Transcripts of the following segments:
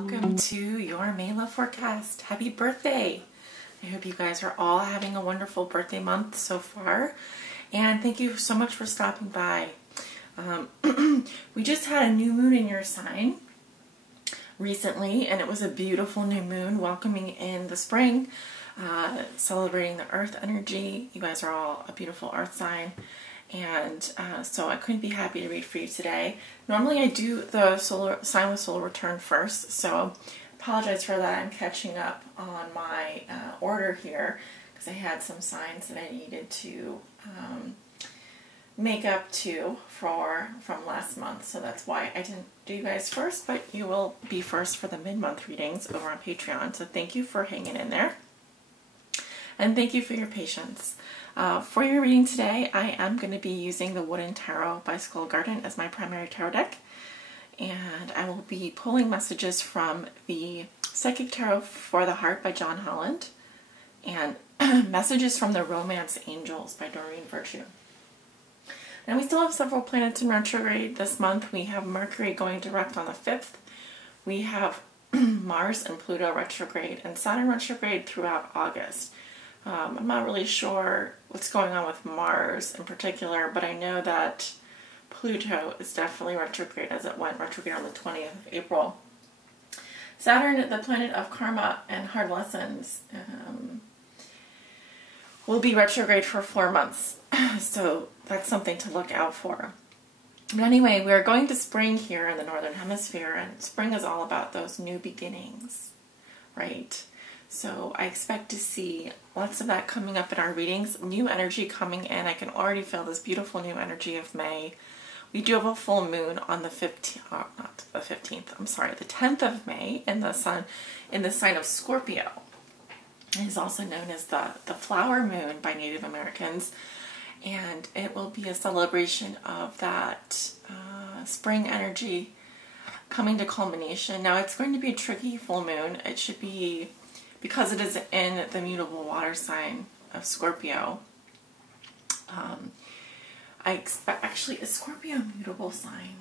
welcome to your May love forecast. Happy birthday! I hope you guys are all having a wonderful birthday month so far, and thank you so much for stopping by. We just had a new moon in your sign recently, and it was a beautiful new moon welcoming in the spring, celebrating the earth energy. You guys are all a beautiful earth sign, and so I couldn't be happy to read for you today. Normally I do the solar sign with solar return first, so apologize for that. I'm catching up on my order here because I had some signs that I needed to make up to from last month, so that's why I didn't do you guys first, but you will be first for the mid-month readings over on Patreon, so thank you for hanging in there. And thank you for your patience. For your reading today, I am going to be using the Wooden Tarot by Skull Garden as my primary tarot deck. And I will be pulling messages from the Psychic Tarot for the Heart by John Holland and messages from the Romance Angels by Doreen Virtue. And we still have several planets in retrograde this month. We have Mercury going direct on the 5th. We have Mars and Pluto retrograde and Saturn retrograde throughout August. I'm not really sure what's going on with Mars in particular, but I know that Pluto is definitely retrograde as it went retrograde on the 20th of April. Saturn, the planet of karma and hard lessons, will be retrograde for 4 months. So that's something to look out for. But anyway, we're going to spring here in the Northern Hemisphere, and spring is all about those new beginnings, right? So I expect to see lots of that coming up in our readings. New energy coming in. I can already feel this beautiful new energy of May. We do have a full moon on the 15th, not the 15th, I'm sorry, the 10th of May in the sun, in the sign of Scorpio. It is also known as the flower moon by Native Americans. And it will be a celebration of that spring energy coming to culmination. Now it's going to be a tricky full moon. It should be, because it is in the mutable water sign of Scorpio. I expect, actually, is Scorpio a mutable sign?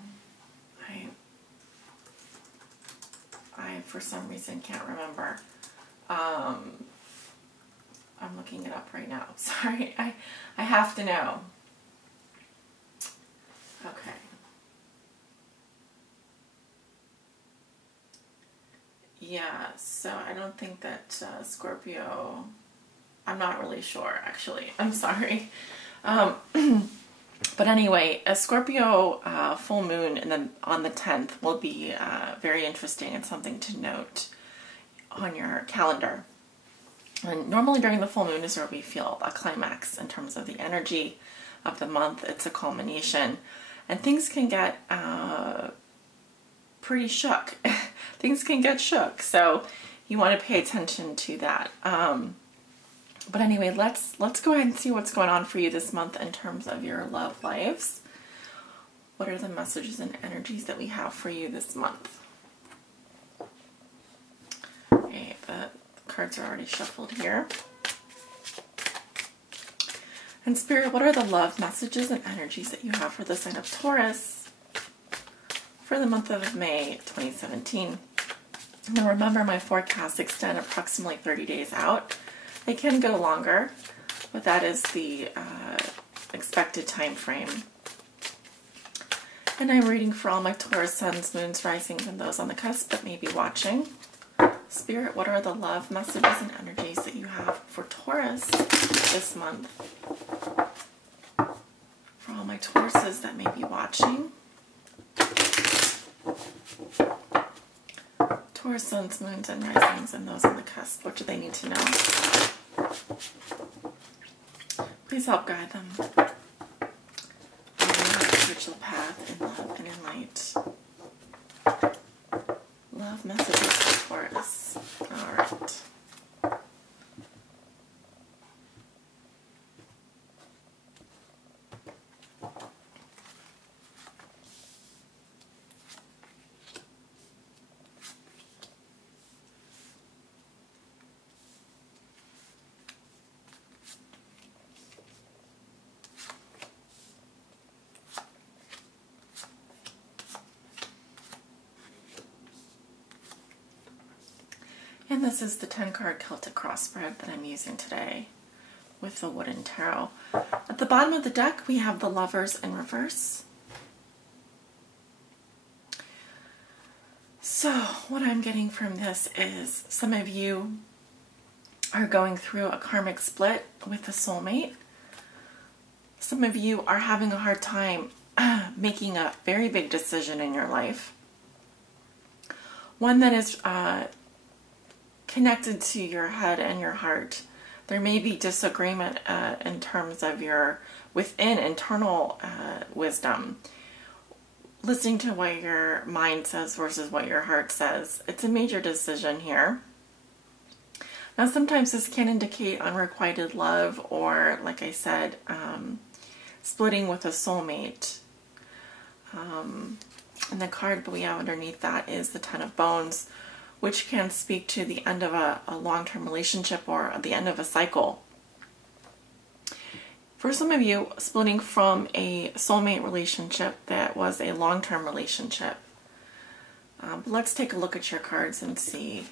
I for some reason can't remember. I'm looking it up right now. Sorry, I have to know. Okay. Yeah, so I don't think that Scorpio, I'm not really sure actually. I'm sorry. But anyway, a Scorpio full moon on the 10th will be very interesting and something to note on your calendar. And normally during the full moon is where we feel a climax in terms of the energy of the month. It's a culmination, and things can get pretty shook. Things can get shook, so you want to pay attention to that. But anyway, let's go ahead and see what's going on for you this month in terms of your love lives. What are the messages and energies that we have for you this month? Okay, the cards are already shuffled here. And Spirit, what are the love messages and energies that you have for the sign of Taurus for the month of May 2017? Now remember, my forecasts extend approximately 30 days out. They can go longer, but that is the expected time frame. And I'm reading for all my Taurus suns, moons, risings, and those on the cusp that may be watching. Spirit, what are the love messages and energies that you have for Taurus this month? For all my Tauruses that may be watching. Taurus suns, moons, and risings, and those on the cusp. What do they need to know? Please help guide them on their spiritual path in love and in light. Love messages for Taurus. All right. And this is the 10 card Celtic cross spread that I'm using today with the wooden tarot. At the bottom of the deck we have the Lovers in reverse. So what I'm getting from this is some of you are going through a karmic split with a soulmate. Some of you are having a hard time making a very big decision in your life. One that is connected to your head and your heart. There may be disagreement in terms of your within internal wisdom. Listening to what your mind says versus what your heart says. It's a major decision here. Now sometimes this can indicate unrequited love or, like I said, splitting with a soulmate. And the card we have underneath that is the Ten of Bones, which can speak to the end of a long-term relationship or the end of a cycle. For some of you, splitting from a soulmate relationship that was a long-term relationship. But let's take a look at your cards and see.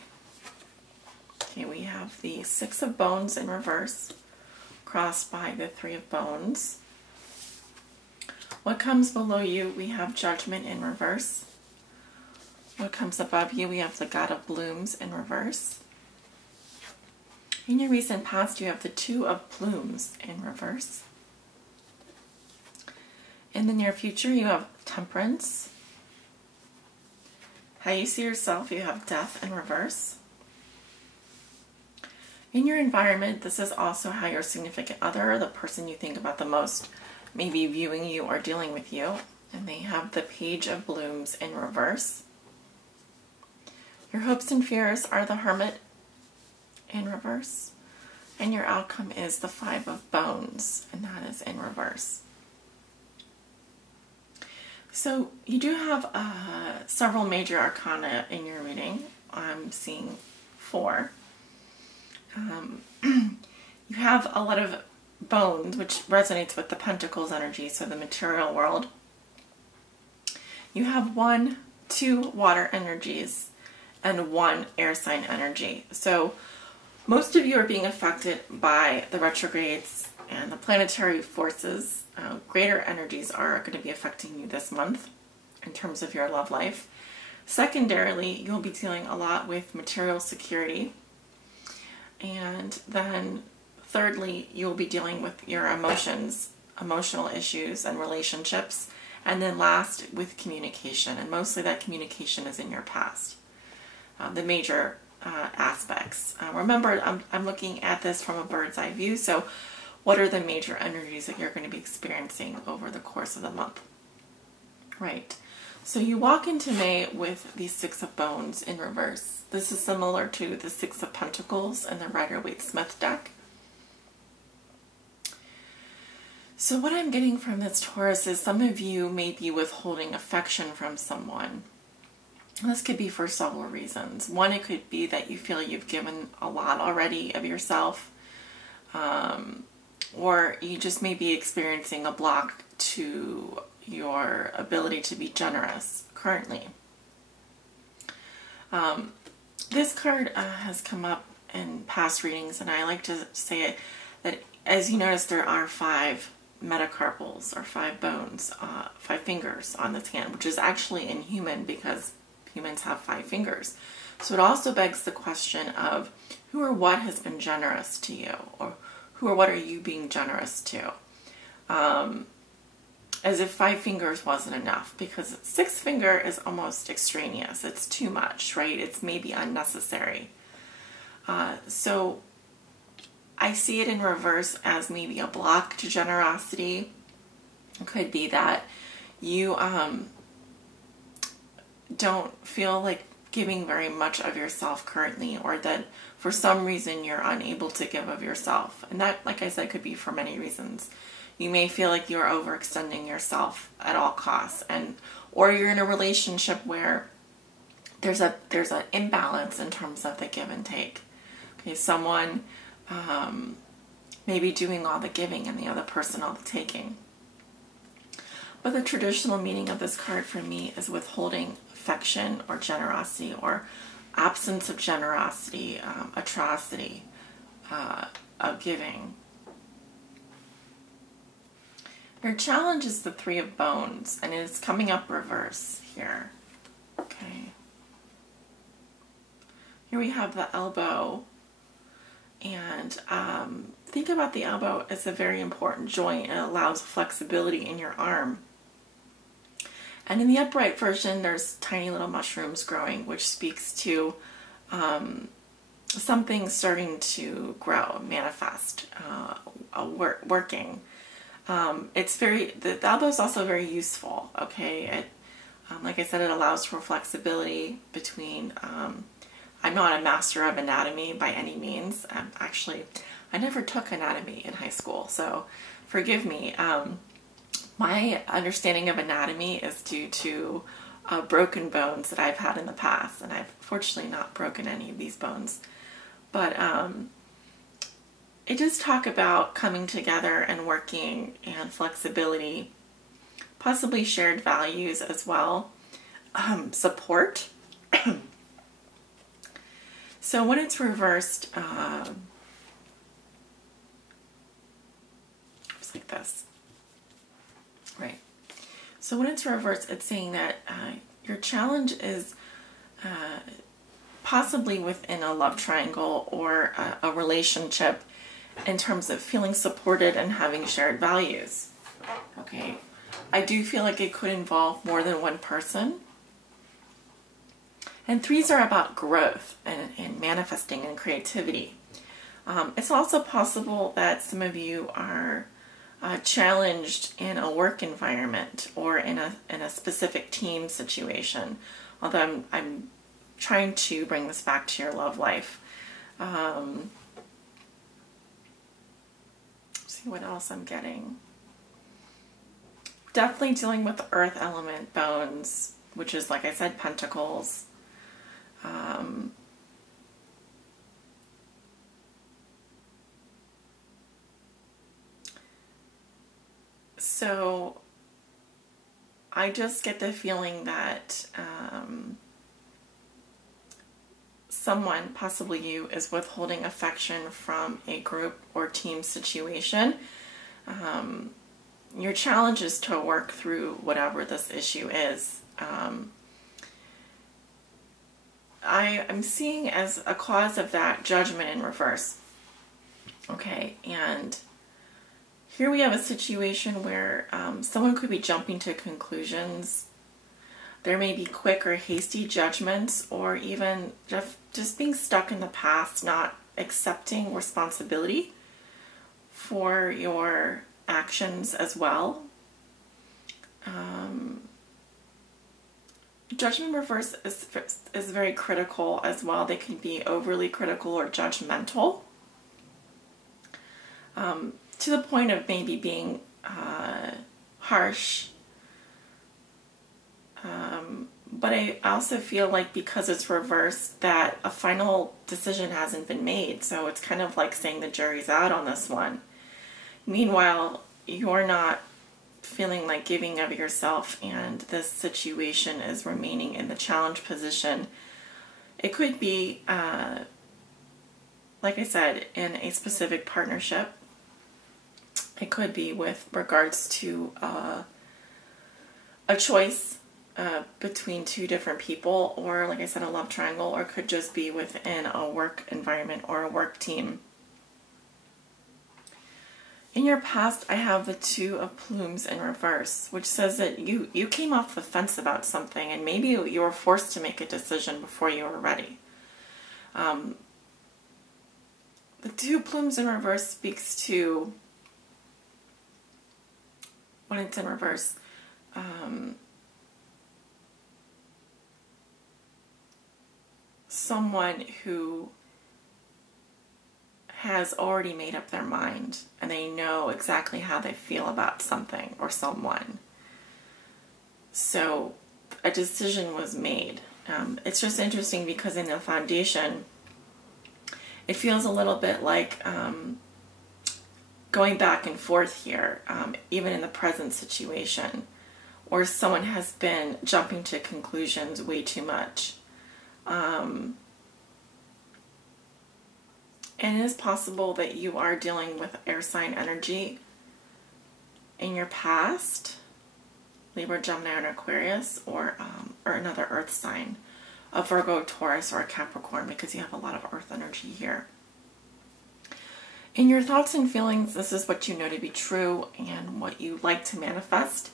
Okay, we have the Six of Bones in reverse, crossed by the Three of Bones. What comes below you, we have Judgment in reverse. What comes above you, we have the God of Blooms in reverse. In your recent past, you have the Two of Plumes in reverse. In the near future, you have Temperance. How you see yourself, you have Death in reverse. In your environment, this is also how your significant other, the person you think about the most, may be viewing you or dealing with you. And they have the Page of Blooms in reverse. Your hopes and fears are the Hermit in reverse, and your outcome is the Five of Bones, and that is in reverse. So you do have several major arcana in your reading. I'm seeing 4. You have a lot of bones, which resonates with the Pentacles energy, so the material world. You have 1, 2 water energies, and 1 air sign energy. So most of you are being affected by the retrogrades and the planetary forces. Greater energies are going to be affecting you this month in terms of your love life. Secondarily, you'll be dealing a lot with material security. And then thirdly, you'll be dealing with your emotions, emotional issues and relationships. And then last, with communication. And mostly that communication is in your past. The major aspects. Remember, I'm looking at this from a bird's eye view, so what are the major energies that you're going to be experiencing over the course of the month? Right. So you walk into May with the Six of Bones in reverse. This is similar to the Six of Pentacles in the Rider-Waite-Smith deck. So what I'm getting from this, Taurus, is some of you may be withholding affection from someone. This could be for several reasons. One, it could be that you feel you've given a lot already of yourself, or you just may be experiencing a block to your ability to be generous currently. This card has come up in past readings, and I like to say it that, as you notice, there are 5 metacarpals, or 5 bones, 5 fingers on this hand, which is actually inhuman because humans have 5 fingers. So it also begs the question of who or what has been generous to you, or who or what are you being generous to? As if 5 fingers wasn't enough, because 6th finger is almost extraneous. It's too much, right? It's maybe unnecessary. So I see it in reverse as maybe a block to generosity. It could be that you don't feel like giving very much of yourself currently, or that for some reason you're unable to give of yourself. And that, like I said, could be for many reasons. You may feel like you're overextending yourself at all costs, or you're in a relationship where there's an imbalance in terms of the give and take. Okay, someone may be doing all the giving and the other person all the taking. But the traditional meaning of this card for me is withholding affection or generosity, or absence of generosity, atrocity, of giving. Your challenge is the Three of Bones, and it's coming up reverse here. Okay. Here we have the elbow, and think about the elbow as a very important joint. It allows flexibility in your arm. And in the upright version, there's tiny little mushrooms growing, which speaks to something starting to grow, manifest, working. The elbow is also very useful. Okay, it, like I said, it allows for flexibility between. I'm not a master of anatomy by any means. Actually, I never took anatomy in high school, so forgive me. My understanding of anatomy is due to broken bones that I've had in the past, and I've fortunately not broken any of these bones. But it does talk about coming together and working and flexibility, possibly shared values as well, support. So when it's reversed, it's like this, right? So when it's reversed, it's saying that your challenge is possibly within a love triangle or a relationship in terms of feeling supported and having shared values. Okay, I do feel like it could involve more than one person. And threes are about growth and manifesting and creativity. It's also possible that some of you are challenged in a work environment or in a specific team situation. Although I'm trying to bring this back to your love life. See what else I'm getting. Definitely dealing with the earth element bones, which is, like I said, pentacles. So I just get the feeling that someone, possibly you, is withholding affection from a group or team situation. Your challenge is to work through whatever this issue is. I'm seeing as a cause of that judgment in reverse. Okay, and here we have a situation where someone could be jumping to conclusions. There may be quick or hasty judgments, or even just being stuck in the past, not accepting responsibility for your actions as well. Judgment reverse is very critical as well. They can be overly critical or judgmental, to the point of maybe being harsh. But I also feel like because it's reversed that a final decision hasn't been made. So it's kind of like saying the jury's out on this one. Meanwhile, you're not feeling like giving of yourself, and this situation is remaining in the challenge position. It could be, like I said, in a specific partnership. It could be with regards to a choice between two different people, or, like I said, a love triangle, or it could just be within a work environment or a work team. In your past, I have the Two of Plumes in reverse, which says that you came off the fence about something, and maybe you were forced to make a decision before you were ready. The Two Plumes in reverse speaks to, when it's in reverse, someone who has already made up their mind and they know exactly how they feel about something or someone. So a decision was made. It's just interesting because in the foundation, it feels a little bit like going back and forth here, even in the present situation, or someone has been jumping to conclusions way too much. And it is possible that you are dealing with air sign energy in your past, Libra, Gemini, and Aquarius, or another earth sign, a Virgo, Taurus, or a Capricorn, because you have a lot of earth energy here. In your thoughts and feelings, this is what you know to be true and what you like to manifest.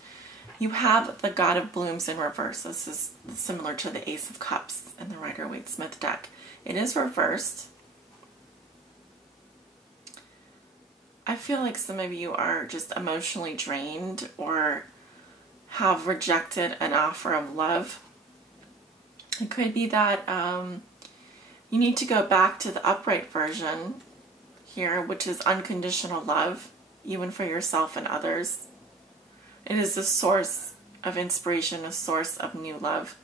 You have the God of Blooms in reverse. This is similar to the Ace of Cups in the Rider-Waite-Smith deck. It is reversed. I feel like some of you are just emotionally drained or have rejected an offer of love. It could be that you need to go back to the upright version here, which is unconditional love, even for yourself and others. It is a source of inspiration, a source of new love.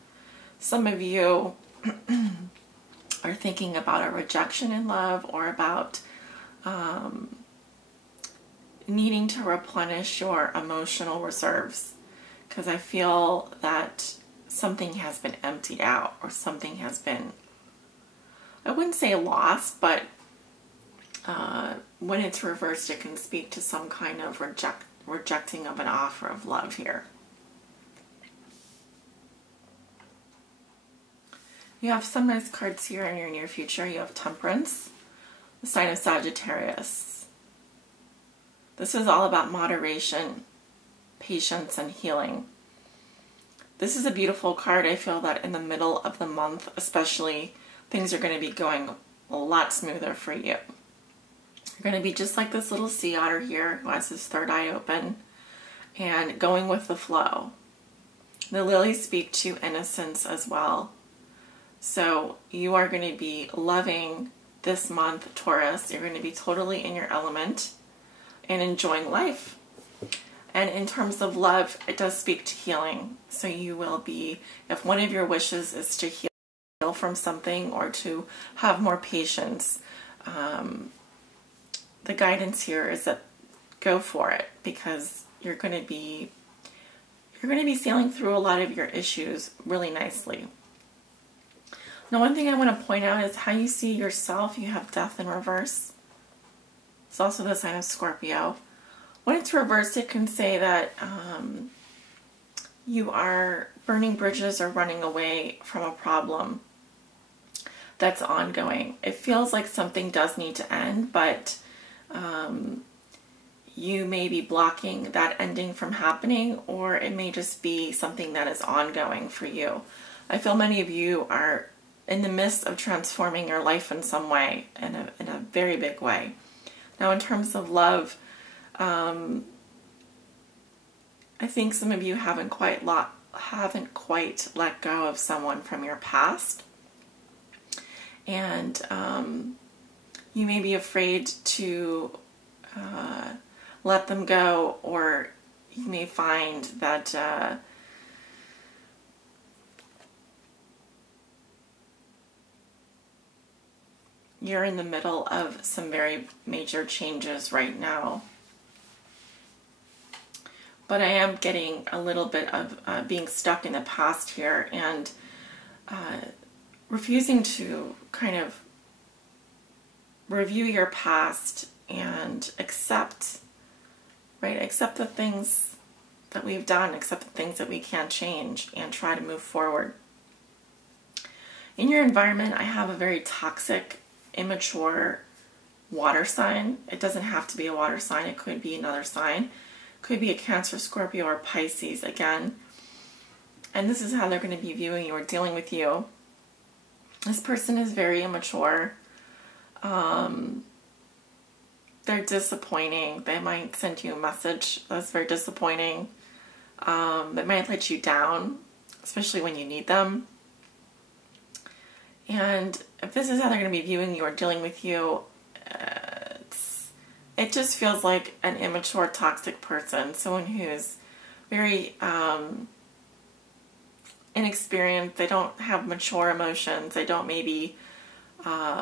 Some of you are thinking about a rejection in love, or about needing to replenish your emotional reserves, because I feel that something has been emptied out, or something has been, I wouldn't say lost, but when it's reversed, it can speak to some kind of rejecting of an offer of love here. You have some nice cards here in your near future. You have Temperance, the sign of Sagittarius. This is all about moderation, patience, and healing. This is a beautiful card. I feel that in the middle of the month, especially, things are going to be going a lot smoother for you. You're going to be just like this little sea otter here who has his third eye open and going with the flow. The lilies speak to innocence as well. So you are going to be loving this month, Taurus. You're going to be totally in your element and enjoying life. And in terms of love, it does speak to healing. So you will be, if one of your wishes is to heal from something or to have more patience, the guidance here is that go for it, because you're going to be sailing through a lot of your issues really nicely. Now, one thing I want to point out is how you see yourself. You have Death in reverse. It's also the sign of Scorpio. When it's reversed, it can say that you are burning bridges or running away from a problem that's ongoing. It feels like something does need to end, but you may be blocking that ending from happening, or it may just be something that is ongoing for you. I feel many of you are in the midst of transforming your life in some way, in a very big way. Now, in terms of love, I think some of you haven't quite let go of someone from your past, and you may be afraid to let them go, or you may find that you're in the middle of some very major changes right now. But I am getting a little bit of being stuck in the past here, and refusing to kind of review your past and accept the things that we've done, accept the things that we can't change, and try to move forward. In your environment, I have a very toxic, immature water sign. It doesn't have to be a water sign. It could be another sign. Could be a Cancer, Scorpio, or Pisces again. And this is how they're going to be viewing you or dealing with you. This person is very immature. They're disappointing. They might send you a message that's very disappointing. That might let you down, especially when you need them. And if this is how they're going to be viewing you or dealing with you, it just feels like an immature, toxic person, someone who's very inexperienced. They don't have mature emotions. They don't maybe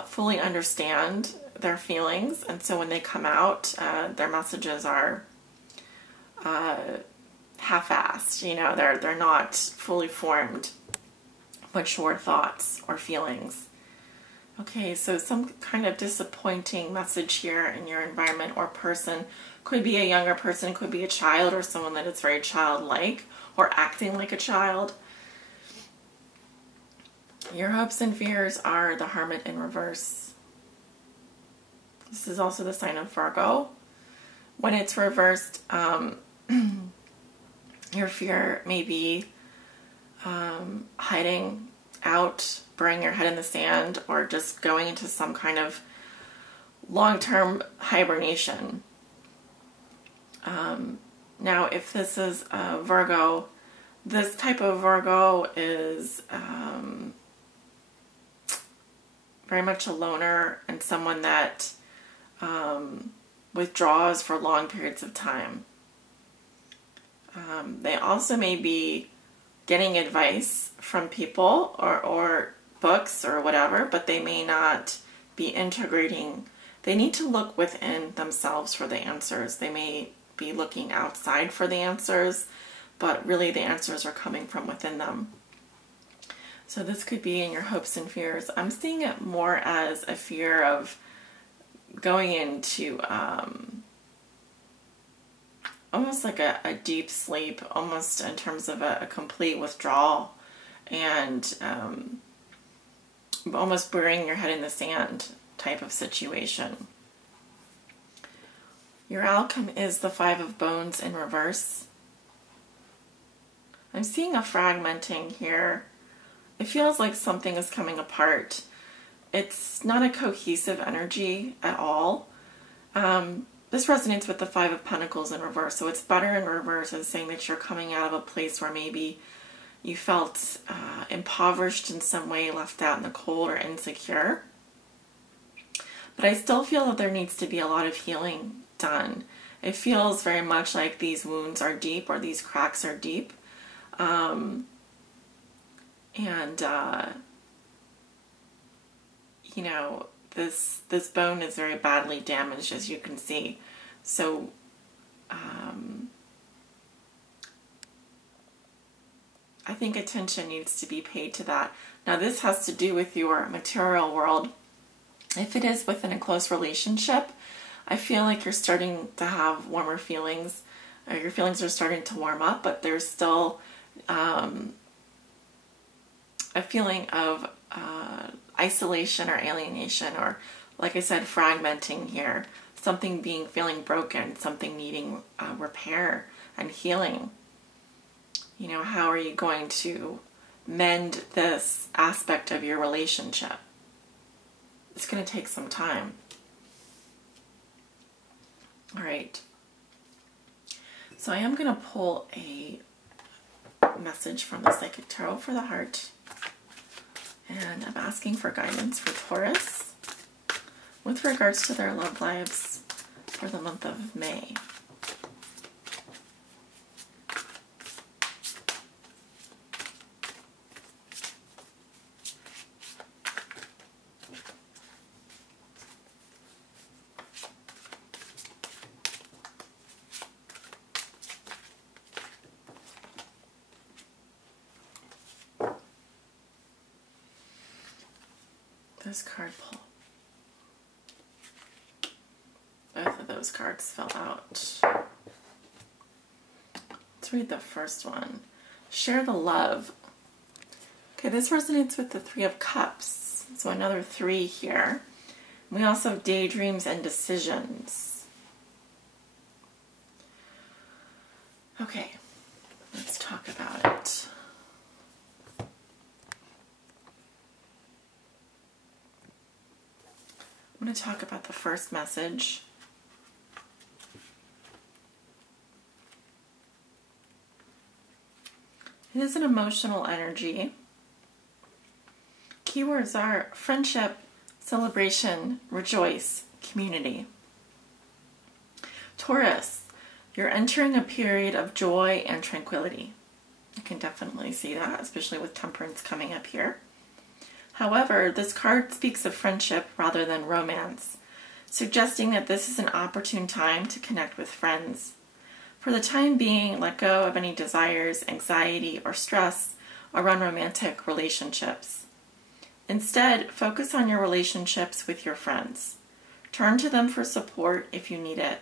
fully understand their feelings, and so when they come out, their messages are half-assed. You know, they're not fully formed, mature thoughts or feelings. Okay, so some kind of disappointing message here in your environment or person. Could be a younger person, could be a child, or someone that is very childlike or acting like a child. Your hopes and fears are the Hermit in reverse. This is also the sign of Virgo. When it's reversed, your fear may be hiding out, burying your head in the sand, or just going into some kind of long-term hibernation. Now, if this is a Virgo, this type of Virgo is very much a loner and someone that withdraws for long periods of time. They also may be getting advice from people or books or whatever, but they may not be integrating. They need to look within themselves for the answers. They may be looking outside for the answers, but really the answers are coming from within them. So this could be in your hopes and fears. I'm seeing it more as a fear of going into almost like a deep sleep, almost in terms of a complete withdrawal, and almost burying your head in the sand type of situation. Your outcome is the Five of Bones in reverse. I'm seeing a fragmenting here. It feels like something is coming apart. It's not a cohesive energy at all. This resonates with the Five of Pentacles in reverse. So it's better in reverse as saying that you're coming out of a place where maybe you felt impoverished in some way, left out in the cold, or insecure. But I still feel that there needs to be a lot of healing done. It feels very much like these wounds are deep, or these cracks are deep. You know, this bone is very badly damaged, as you can see. So I think attention needs to be paid to that. Now, this has to do with your material world. If it is within a close relationship, I feel like you're starting to have warmer feelings. Your feelings are starting to warm up, but there's still a feeling of isolation or alienation, or, like I said, fragmenting here. Something feeling broken, something needing repair and healing. You know, how are you going to mend this aspect of your relationship? It's going to take some time. All right. So I am going to pull a message from the Psychic Tarot for the heart. And I'm asking for guidance for Taurus with regards to their love lives for the month of May. This card pull. Both of those cards fell out. Let's read the first one. Share the love. Okay, this resonates with the Three of Cups. So another 3 here. We also have daydreams and decisions. Okay, let's talk about it. I'm going to talk about the first message. It is an emotional energy. Keywords are friendship, celebration, rejoice, community. Taurus, you're entering a period of joy and tranquility. I can definitely see that, especially with Temperance coming up here. However, this card speaks of friendship rather than romance, suggesting that this is an opportune time to connect with friends. For the time being, let go of any desires, anxiety, or stress around romantic relationships. Instead, focus on your relationships with your friends. Turn to them for support if you need it,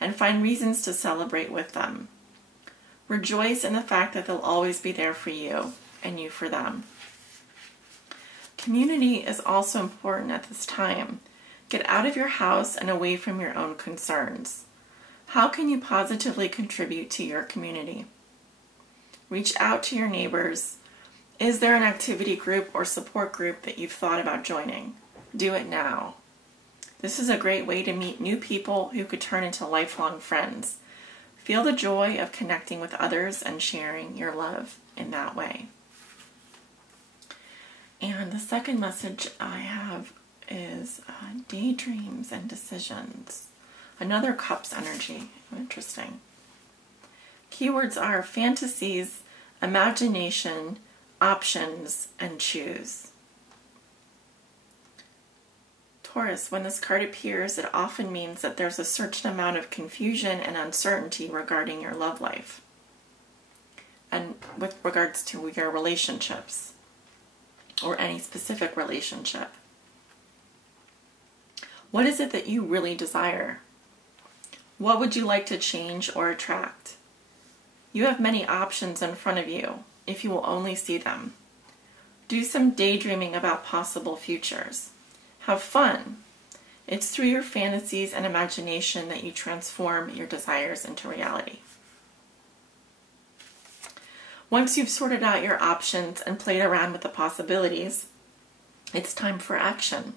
and find reasons to celebrate with them. Rejoice in the fact that they'll always be there for you, and you for them. Community is also important at this time. Get out of your house and away from your own concerns. How can you positively contribute to your community? Reach out to your neighbors. Is there an activity group or support group that you've thought about joining? Do it now. This is a great way to meet new people who could turn into lifelong friends. Feel the joy of connecting with others and sharing your love in that way. And the second message I have is daydreams and decisions. Another Cups energy. Interesting. Keywords are fantasies, imagination, options, and choose. Taurus, when this card appears, it often means that there's a certain amount of confusion and uncertainty regarding your love life and with regards to your relationships or any specific relationship. What is it that you really desire? What would you like to change or attract? You have many options in front of you if you will only see them. Do some daydreaming about possible futures. Have fun. It's through your fantasies and imagination that you transform your desires into reality. Once you've sorted out your options and played around with the possibilities, it's time for action.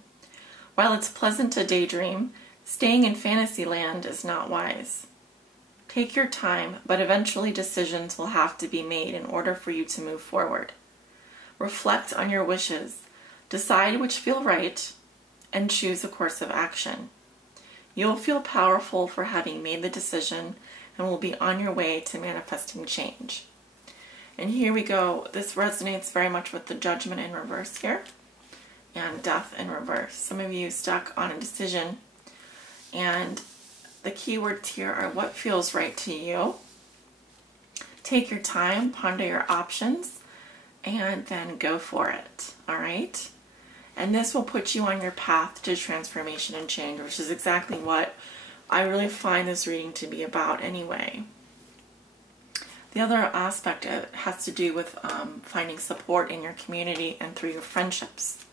While it's pleasant to daydream, staying in fantasy land is not wise. Take your time, but eventually decisions will have to be made in order for you to move forward. Reflect on your wishes, decide which feel right, and choose a course of action. You'll feel powerful for having made the decision and will be on your way to manifesting change. And here we go. This resonates very much with the Judgment in reverse here and Death in reverse. Some of you stuck on a decision, and the keywords here are what feels right to you. Take your time, ponder your options, and then go for it. All right? And this will put you on your path to transformation and change, which is exactly what I really find this reading to be about anyway. The other aspect has to do with finding support in your community and through your friendships.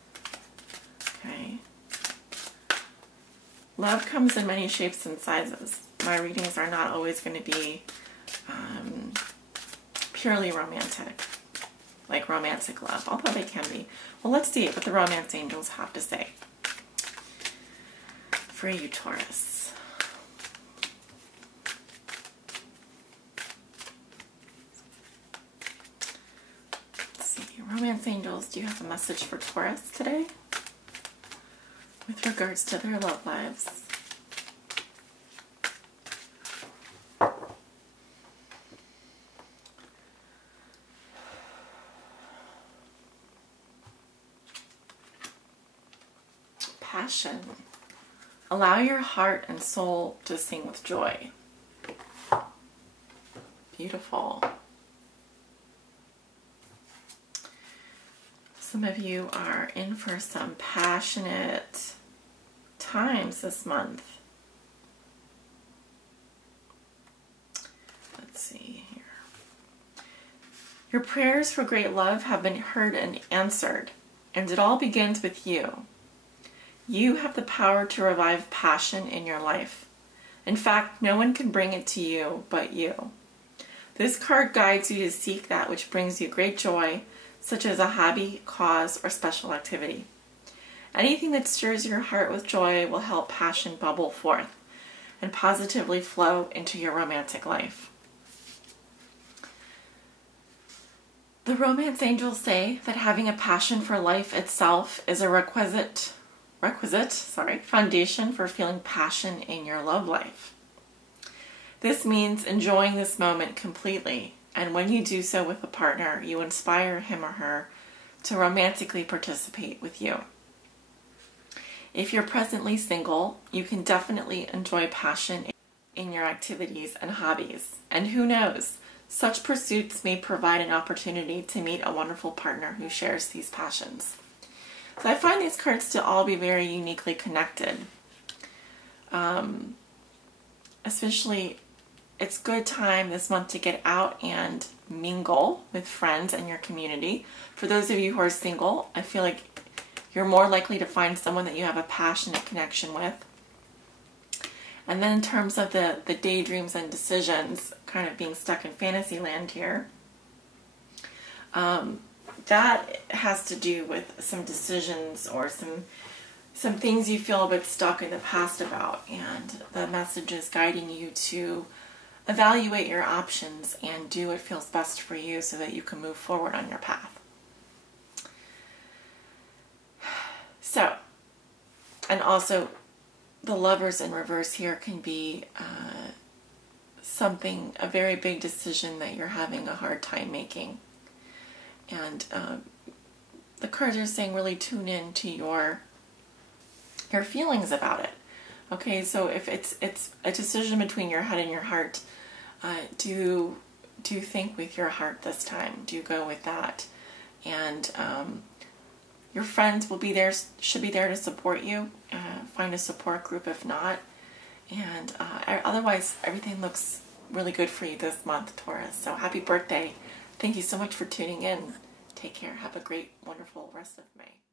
Okay. Love comes in many shapes and sizes. My readings are not always going to be purely romantic, like romantic love, although they can be. Well, let's see what the romance angels have to say for you, Taurus. Let's see, romance angels, do you have a message for Taurus today with regards to their love lives? Passion. Allow your heart and soul to sing with joy. Beautiful. Some of you are in for some passionate times this month. Let's see here. Your prayers for great love have been heard and answered, and it all begins with you. You have the power to revive passion in your life. In fact, no one can bring it to you but you. This card guides you to seek that which brings you great joy, such as a hobby, cause, or special activity. Anything that stirs your heart with joy will help passion bubble forth and positively flow into your romantic life. The romance angels say that having a passion for life itself is a requisite foundation for feeling passion in your love life. This means enjoying this moment completely, and when you do so with a partner, you inspire him or her to romantically participate with you. If you're presently single, you can definitely enjoy passion in your activities and hobbies. And who knows, such pursuits may provide an opportunity to meet a wonderful partner who shares these passions. So I find these cards to all be very uniquely connected. Especially, it's good time this month to get out and mingle with friends and your community. For those of you who are single, I feel like you're more likely to find someone that you have a passionate connection with. And then in terms of the daydreams and decisions, kind of being stuck in fantasy land here, that has to do with some decisions or some things you feel a bit stuck in the past about, and the message is guiding you to evaluate your options and do what feels best for you so that you can move forward on your path. So, and also the Lovers in reverse here can be a very big decision that you're having a hard time making. And the cards are saying really tune in to your feelings about it. Okay, so if it's a decision between your head and your heart, do think with your heart this time. Do go with that. And your friends will be there, should be there to support you. Find a support group if not. And otherwise, everything looks really good for you this month, Taurus. So happy birthday. Thank you so much for tuning in. Take care. Have a great, wonderful rest of May.